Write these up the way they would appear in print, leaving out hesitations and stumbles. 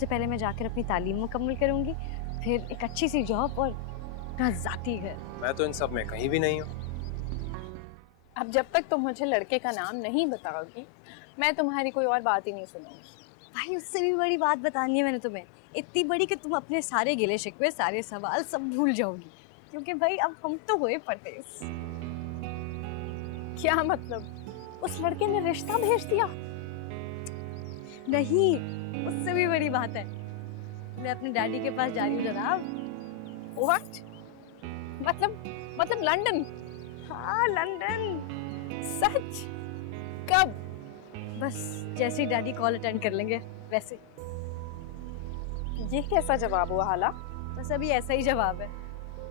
सबसे पहले मैं जाकर अपनी तालीम मुकम्मल करूंगी, फिर एक अच्छी सी जॉब और अपना ज़ाती घर। मैं तो इन सब में कहीं भी नहीं हूँ। अब जब तक तुम मुझे लड़के का नाम नहीं बताओगी, मैं तुम्हारी कोई और बात ही नहीं सुनूंगी। भाई उससे भी बड़ी बात बतानी है मैंने तुम्हें, इतनी बड़ी कि तुम अपने सारे गिले शिकवे, सारे सवाल सब भूल जाओगी, क्योंकि भाई अब हम तो हुए परदेस। क्या मतलब? उस लड़के ने रिश्ता भेज दिया? नहीं, उससे भी बड़ी बात है, मैं अपने डैडी के पास जा रही हूँ जनाब। व्हाट? मतलब लंदन? हाँ, लंदन। सच? कब? बस जैसे ही डैडी कॉल अटेंड कर लेंगे वैसे। ये कैसा जवाब हुआ हाला? बस अभी ऐसा ही जवाब है।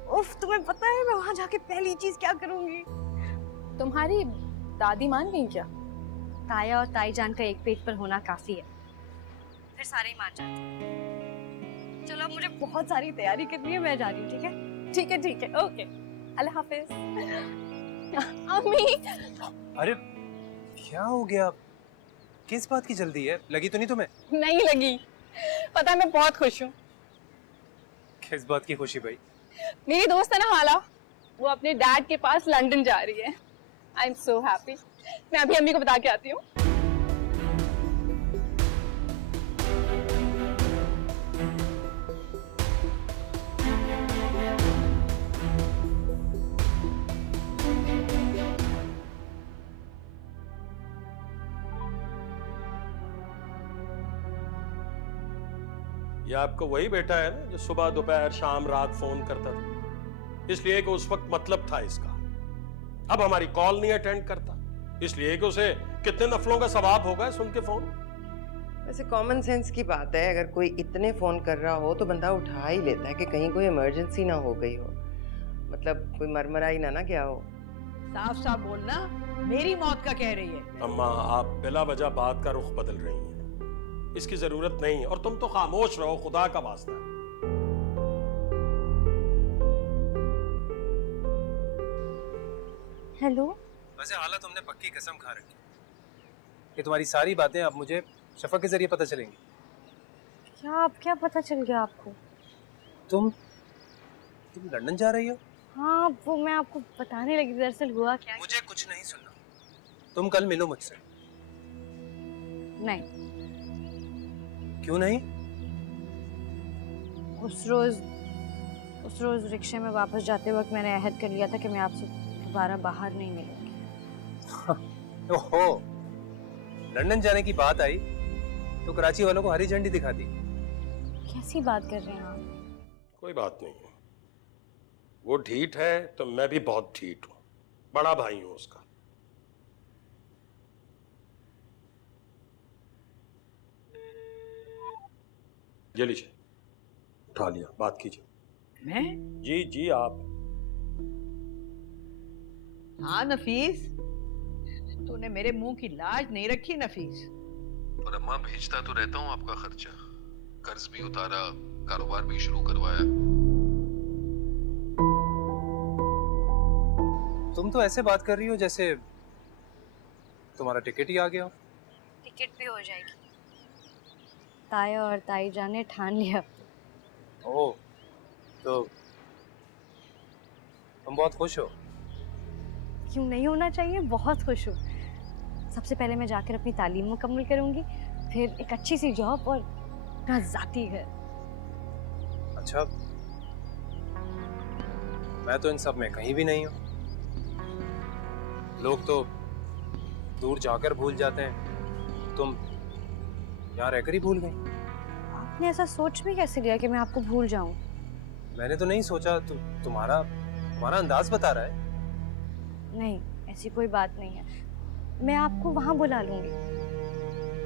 उफ, तुम्हें पता है मैं वहां जाके पहली चीज क्या करूंगी? तुम्हारी दादी मान गई क्या? ताया और ताई जान का एक पेज पर होना काफी है, फिर सारे ही मान जाते हैं। चलो अब मुझे बहुत सारी तैयारी करनी है, मैं जा रही हूँ। ठीक है? ठीक है, ओके, अल्लाह हाफिज। अम्मी! अरे क्या हो गया? किस बात की जल्दी है? लगी तो नहीं तुम्हें? नहीं लगी। पता है मैं बहुत खुश हूँ। किस बात की खुशी भाई? मेरी दोस्त है ना हाला, वो अपने डैड के पास लंदन जा रही है। I am so happy. मैं अभी अम्मी को बता के आती हूँ। ये आपका वही बेटा है ना जो सुबह दोपहर शाम रात फोन करता था, इसलिए कि उस वक्त मतलब था इसका। अब हमारी कॉल नहीं अटेंड करता, इसलिए कि उसे कितने नफलों का सवाब होगा सुन के फोन। वैसे कॉमन सेंस की बात है, अगर कोई इतने फोन कर रहा हो तो बंदा उठा ही लेता है कि कहीं कोई इमरजेंसी ना हो गई हो, मतलब कोई मरमरा ही ना गया हो। साफ साफ बोलना, मेरी मौत का कह रही है। अम्मा आप बिला वजह बात का रुख बदल रही हैं, इसकी जरूरत नहीं, और तुम तो खामोश रहो, खुदा का वास्ता है। हेलो। वैसे हालत तुमने पक्की कसम खा रखी कि तुम्हारी सारी बातें अब मुझे शफा के जरिए पता चलेंगी। क्या पता चल गया आपको? तुम लंदन जा रही हो? हाँ, वो मैं आपको बताने लगी, दरअसल हुआ क्या। मुझे कुछ नहीं सुनना, तुम कल मिलो मुझसे। नहीं। क्यों नहीं? उस रोज रिक्शे में वापस जाते वक्त मैंने अहद कर लिया था कि मैं आपसे दोबारा बाहर नहीं मिलूंगी। ओहो, लंदन जाने की बात आई तो कराची वालों को हरी झंडी दिखा दी। कैसी बात कर रहे हैं आप? कोई बात नहीं है, वो ढीठ है तो मैं भी बहुत ढीठ हूं, बड़ा भाई हूं उसका। ये लीजिए, उठा लिया, बात कीजिए। मैं? जी आप। हाँ नफीस, तूने मेरे मुंह की लाज नहीं रखी नफीस। और अम्मा भेजता तो रहता हूँ आपका खर्चा, कर्ज भी उतारा, कारोबार भी शुरू करवाया। तुम तो ऐसे बात कर रही हो जैसे तुम्हारा टिकट ही आ गया हो। टिकट भी हो जाएगी, ताया और ताई जान ने ठान लिया। ओह, तो तुम बहुत खुश हो? क्यों नहीं होना चाहिए, बहुत खुश हूँ। सबसे पहले मैं जाकर अपनी तालीम मुकम्मल करूंगी, फिर एक अच्छी सी जॉब और अपना ज़ाती घर। अच्छा, मैं तो इन सब में कहीं भी नहीं हूँ। लोग तो दूर जाकर भूल जाते हैं, तुम यहाँ रहकर ही भूल गई। आपने ऐसा सोच भी कैसे लिया कि मैं आपको भूल जाऊं? मैंने तो नहीं सोचा, तुम्हारा अंदाज बता रहा है। नहीं, ऐसी कोई बात नहीं है, मैं आपको वहां बुला लूंगी।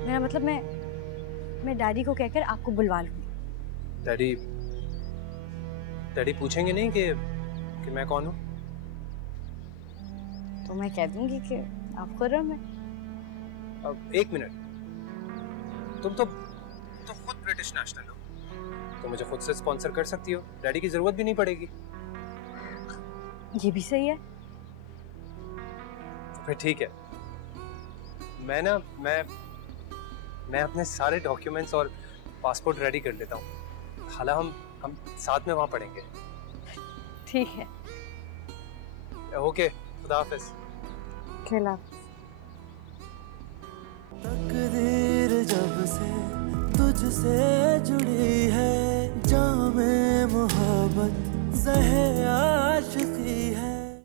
मेरा मतलब मैं डैडी को कहकर आपको बुलवा लूंगी। डैडी पूछेंगे नहीं कि मैं कौन हूँ? तो मैं कह दूंगी कि आप खुर्रम हैं। अब एक मिनट, तुम खुद ब्रिटिश नेशनल हो, तो मुझे खुद से स्पॉन्सर कर सकती हो, डैडी की जरूरत भी नहीं पड़ेगी। ये भी सही है। तो फिर ठीक है, मैं अपने सारे डॉक्यूमेंट्स और पासपोर्ट रेडी कर लेता हूँ। हाला हम साथ में वहाँ पढ़ेंगे। ठीक है। ओके, खुदा हाफिज। खिला। तकदीर जब से तुझसे जुड़ी है, जामे मोहब्बत जहर